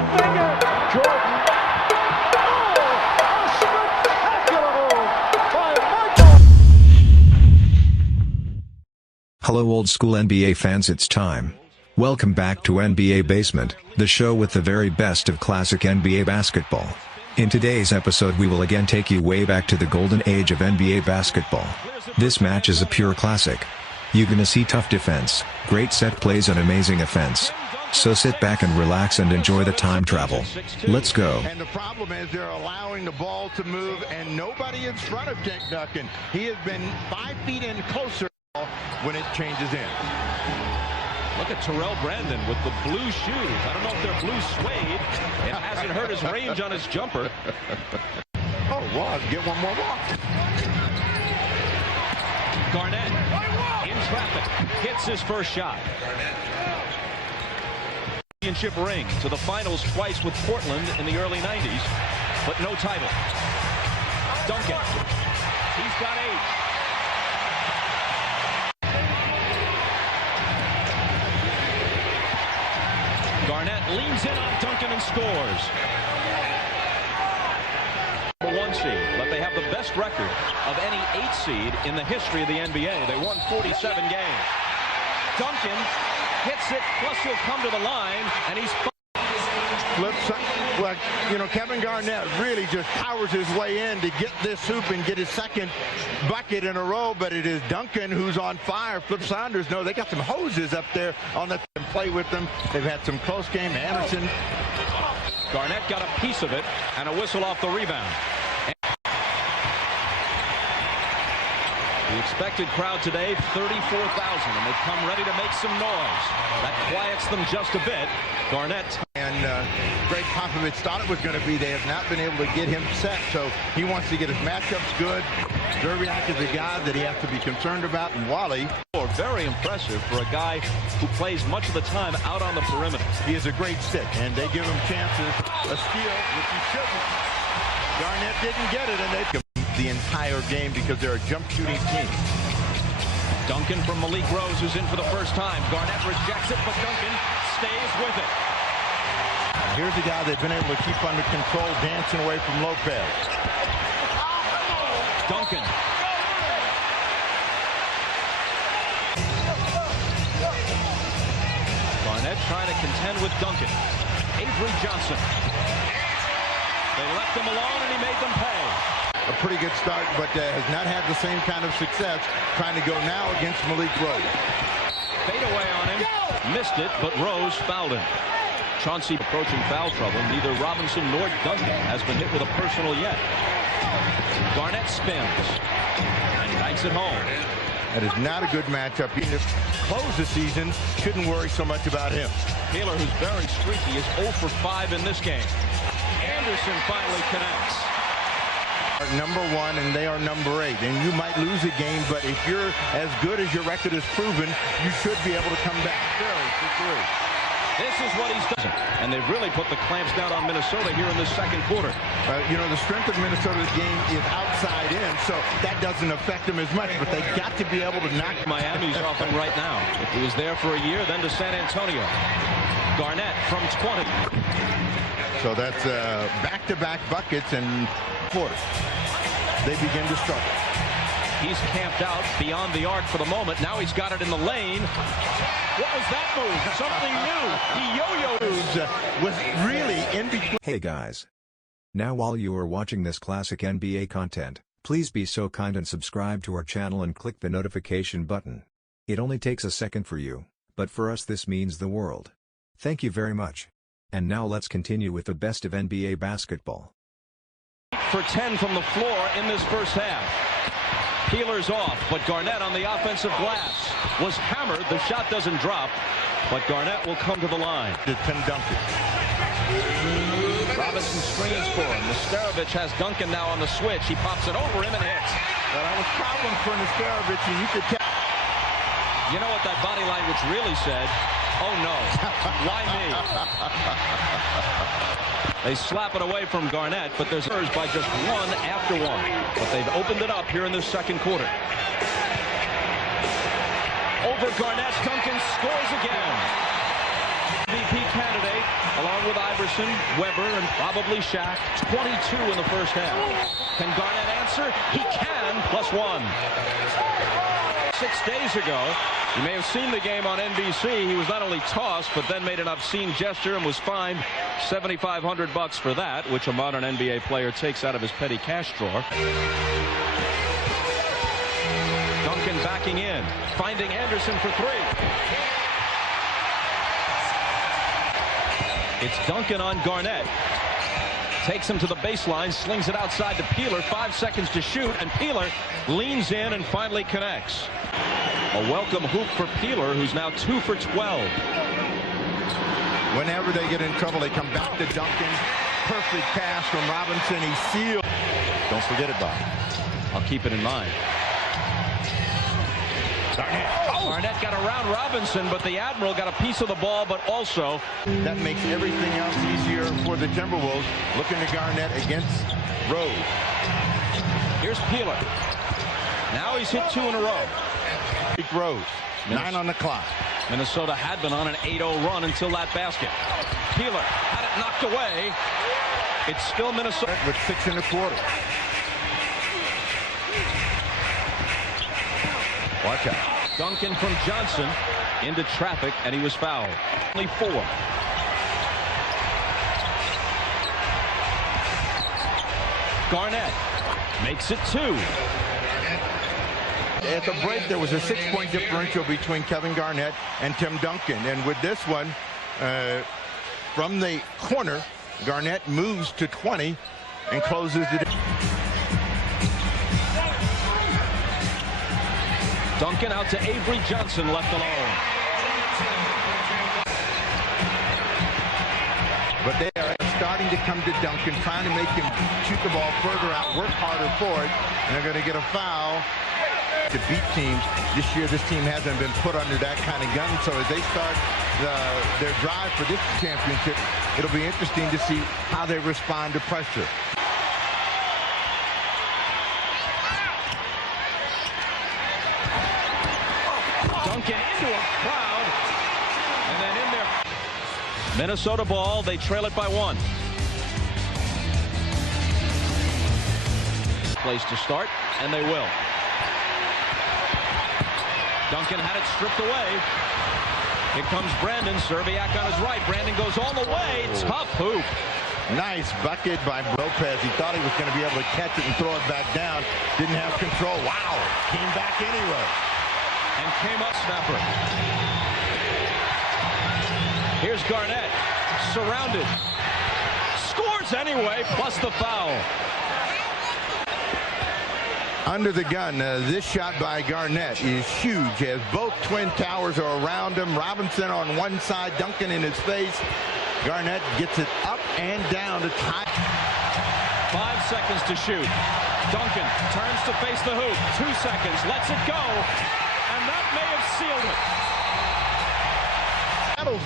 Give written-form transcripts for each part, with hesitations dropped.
a finger. Jordan. Oh, a spectacular move by Michael. Hello old school NBA fans, it's time. Welcome back to NBA Basement, the show with the very best of classic NBA basketball. In today's episode we will again take you way back to the golden age of NBA basketball. This match is a pure classic. You're gonna see tough defense, great set plays and amazing offense. So sit back and relax and enjoy the time travel. Let's go. And the problem is they're allowing the ball to move and nobody in front of Duncan. He has been 5 feet in closer when it changes in. Look at Terrell Brandon with the blue shoes. I don't know if they're blue suede. It hasn't hurt his range on his jumper. Oh, well, get one more walk. Garnett in traffic. Hits his first shot. Championship ring to the finals twice with Portland in the early 90s, but no title. Duncan. He's got 8. Garnett leans in on Duncan and scores. Number 1 seed, but they have the best record of any 8 seed in the history of the NBA. They won 47 games. Duncan hits it, plus he'll come to the line, and he's Flips, well, you know, Kevin Garnett really just powers his way in to get this hoop and get his second bucket in a row, but it is Duncan who's on fire. Flip Saunders, no, they got some hoses up there on the and play with them. They've had some close game. Anderson. Garnett got a piece of it and a whistle off the rebound. The expected crowd today, 34,000, and they've come ready to make some noise. That quiets them just a bit. Garnett. And Greg Popovich thought it was going to be. They have not been able to get him set, so he wants to get his matchups good. Zerbiak is a guy that he has to be concerned about, and Wally. Very impressive for a guy who plays much of the time out on the perimeter. He is a great stick, and they give him chances. A steal, which he shouldn't. Garnett didn't get it, and they the entire game because they're a jump shooting team. Duncan from Malik Rose, who's in for the first time. Garnett rejects it, but Duncan stays with it. Here's a guy they've been able to keep under control, dancing away from Lopez. Duncan. Garnett trying to contend with Duncan. Avery Johnson. They left him alone and he made them pay. A pretty good start, but has not had the same kind of success trying to go now against Malik Rose. Fade away on him. Missed it, but Rose fouled him. Chauncey approaching foul trouble. Neither Robinson nor Duncan has been hit with a personal yet. Garnett spins and banks it home. That is not a good matchup. He just closed the season. Shouldn't worry so much about him. Taylor, who's very streaky, is 0 for 5 in this game. Anderson finally connects. Number 1, and they are number 8. And you might lose a game, but if you're as good as your record has proven, you should be able to come back. This is what he's done. And they've really put the clamps down on Minnesota here in the second quarter. You know, the strength of Minnesota's game is outside in, so that doesn't affect them as much, but they've got to be able to knock Miami's off him right now. He was there for a year, then to San Antonio. Garnett from 20. So that's back-to-back buckets and quarters. They begin to struggle. He's camped out beyond the arc for the moment. Now he's got it in the lane. What was that move? Something new. He yo-yoed. Was really in between. Hey guys. Now while you are watching this classic NBA content, please be so kind and subscribe to our channel and click the notification button. It only takes a second for you, but for us this means the world. Thank you very much. And now let's continue with the best of NBA basketball. For 10 from the floor in this first half. Peeler's off, but Garnett on the offensive glass was hammered. The shot doesn't drop, but Garnett will come to the line. To Tim Duncan. Robinson screens for him. Nesterovic has Duncan now on the switch. He pops it over him and hits. Well, that was problem for Nesterovic, and you could tell. You know what that body language really said? Oh no, why me? They slap it away from Garnett, but there's errors by just 1 after 1. But they've opened it up here in this second quarter. Over Garnett, Duncan scores again. MVP candidate along with Iverson, Weber, and probably Shaq. 22 in the first half. Can Garnett answer? He can, +1. 6 days ago, you may have seen the game on NBC. He was not only tossed, but then made an obscene gesture and was fined $7,500 for that, which a modern NBA player takes out of his petty cash drawer. Duncan backing in, finding Anderson for 3. It's Duncan on Garnett. Takes him to the baseline, slings it outside to Peeler. 5 seconds to shoot, and Peeler leans in and finally connects. A welcome hoop for Peeler, who's now 2 for 12. Whenever they get in trouble, they come back to Duncan. Perfect pass from Robinson. He sealed. Don't forget it, Bob. I'll keep it in mind. Garnett got around Robinson, but the Admiral got a piece of the ball, but also that makes everything else easier for the Timberwolves. Looking to Garnett against Rose. Here's Peeler. Now he's hit 2 in a row. Rose, 9 on the clock. Minnesota had been on an 8-0 run until that basket. Peeler had it knocked away. It's still Minnesota with 6 1/4. Watch out. Duncan from Johnson into traffic, and he was fouled. Only 4. Garnett makes it 2. At the break, there was a 6-point differential between Kevin Garnett and Tim Duncan. And with this one, from the corner, Garnett moves to 20 and closes it. Duncan out to Avery Johnson, left alone. But they are starting to come to Duncan, trying to make him shoot the ball further out, work harder for it, and they're going to get a foul to beat teams. This year, this team hasn't been put under that kind of gun, so as they start their drive for this championship, it'll be interesting to see how they respond to pressure. Duncan into a crowd, and then in there. Minnesota ball, they trail it by 1. Place to start, and they will. Duncan had it stripped away. Here comes Brandon. Serbiak on his right. Brandon goes all the way. Tough hoop. Nice bucket by Lopez. He thought he was going to be able to catch it and throw it back down. Didn't have control. Wow. Came back anyway. And came up snapper. Here's Garnett. Surrounded. Scores anyway, plus the foul. Under the gun, this shot by Garnett is huge as both twin towers are around him. Robinson on one side, Duncan in his face. Garnett gets it up and down to tie. 5 seconds to shoot. Duncan turns to face the hoop. 2 seconds, lets it go, and that may have sealed it.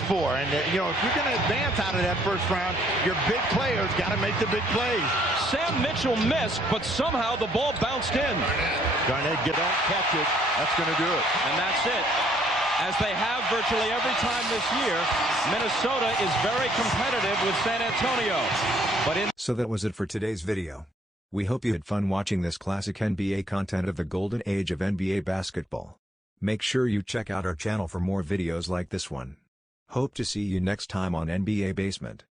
For, and you know, if you're going to advance out of that first round, your big players got to make the big plays. Sam Mitchell missed, but somehow the ball bounced in. Garnett, don't catch it. That's going to do it. And that's it. As they have virtually every time this year, Minnesota is very competitive with San Antonio. So that was it for today's video. We hope you had fun watching this classic NBA content of the golden age of NBA basketball. Make sure you check out our channel for more videos like this one. Hope to see you next time on NBA Basement.